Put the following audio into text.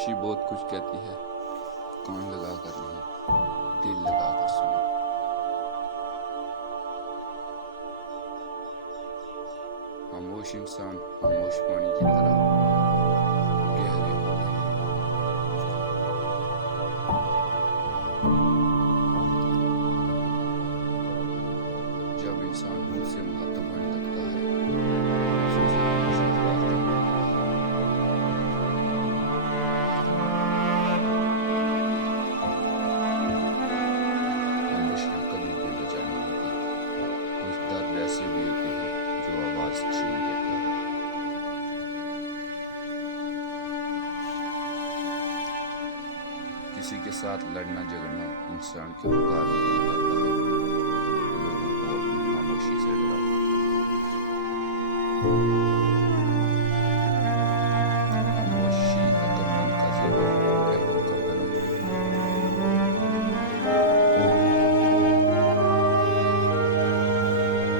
خاموشی بہت کچھ کہتی ہے، کان لگا کر نہیں، دل لگا کر سنو۔ خاموش انسان خاموش پانی کی طرح گہرے ہوتے ہیں۔ جب انسان خود سے مخاطب ہونے لگتا ہے، خصوصاً مشکل باتیں کرتا ہے، خاموشیاں کبھی بے وجہ نہیں ہوتی۔ کچھ درد ایسے بھی ہوتے ہیں جو آواز چھین لیتے ہیں۔ کسی کے ساتھ لڑنا جھگڑنا انسان کے وقار میں بن جاتا ہے، لوگوں کو اپنی خاموشی سے ڈراؤ۔